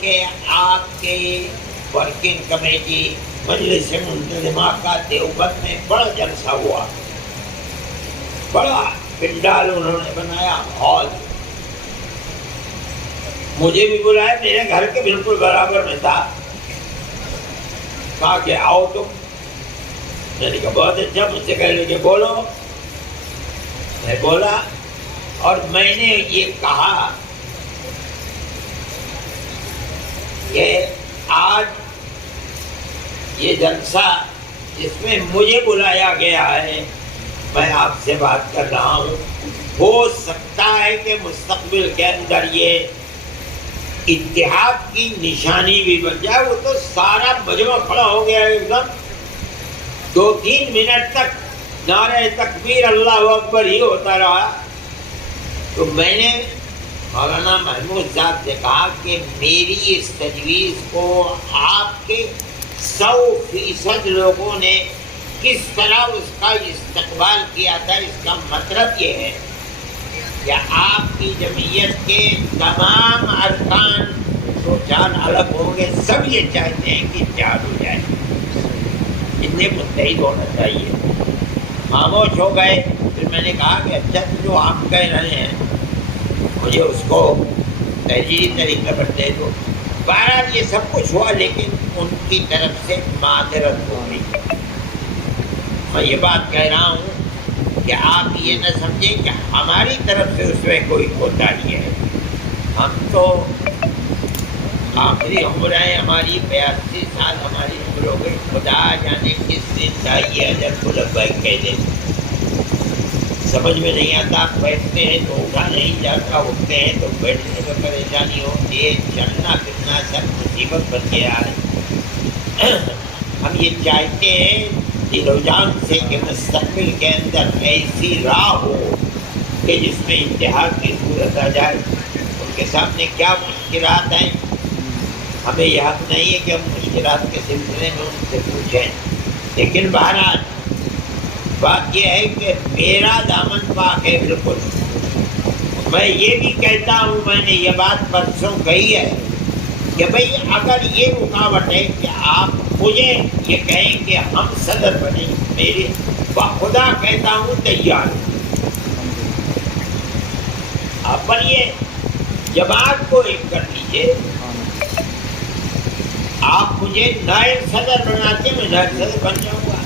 کہ آپ کے ورکنگ کمیٹی مجلس منتظمہ کا دیوبند میں بڑا جلسہ ہوا، بڑا پنڈال انہوں نے بنایا، ہال، مجھے بھی بلایا، میرے گھر کے بالکل برابر میں تھا، کہا کہ آؤ تم، میں نے کہا بہت اچھا، مجھ سے کہنے کہ بولو، میں بولا اور میں نے یہ کہا کہ آج یہ جلسہ جس میں مجھے بلایا گیا ہے، میں آپ سے بات کر رہا ہوں، ہو سکتا ہے کہ مستقبل کے اندر یہ اتحاد کی نشانی بھی بن جائے۔ وہ تو سارا مجمع کھڑا ہو گیا ایک دم، 2-3 منٹ تک نعرہ تکبیر اللہ اکبر ہی ہوتا رہا۔ تو میں نے مولانا محمود صاحب سے کہا کہ میری اس تجویز کو آپ کے 100% لوگوں نے کس طرح اس کا استقبال کیا تھا، اس کا مطلب یہ ہے کہ آپ کی جمعیت کے تمام ارکان 2-4 الگ ہوں گے، سب یہ چاہتے ہیں کہ اتحاد ہو جائے، اتنے متحد ہونا چاہیے۔ خاموش ہو گئے۔ پھر میں نے کہا کہ اچھا جو آپ کہہ رہے ہیں مجھے اس کو تحریری طریقے پر دے دو۔ بہرحال یہ سب کچھ ہوا، لیکن ان کی طرف سے معذرت ہو گئی۔ میں یہ بات کہہ رہا ہوں کہ آپ یہ نہ سمجھیں کہ ہماری طرف سے اس میں کوئی کوتاہی ہے۔ ہم تو آخری عمر ہے ہماری، 82 سال ہماری عمر ہو گئی، خدا جانے کس دن چاہیے حضرت بھائی کہہ دیں، سمجھ میں نہیں آتا۔ بیٹھتے ہیں تو اٹھا نہیں جاتا، اٹھتے ہیں تو بیٹھنے میں پریشانی ہوتی ہے، چلنا پھرنا سب مصیبت بن گیا ہے۔ ہم یہ چاہتے ہیں دل و جان سے کہ مستقبل کے اندر ایسی راہ ہو کہ جس میں اتحاد کی صورت آ جائے۔ ان کے سامنے کیا مشکلات ہیں، ہمیں یہ حق نہیں ہے کہ ہم مشکلات کے سلسلے میں ان سے پوچھیں، لیکن بہرحال بات یہ ہے کہ میرا دامن پاک ہے بالکل۔ میں یہ بھی کہتا ہوں، میں نے یہ بات پرسوں کہی ہے کہ بھئی اگر یہ رکاوٹ ہے کہ آپ مجھے یہ کہیں کہ ہم صدر بنیں، میری بخدا کہتا ہوں تیار ہوں، آپ بنیے، جماعت کو ایک کر لیجیے، آپ مجھے نائب صدر بناتے، میں نائب صدر بن جاؤں گا۔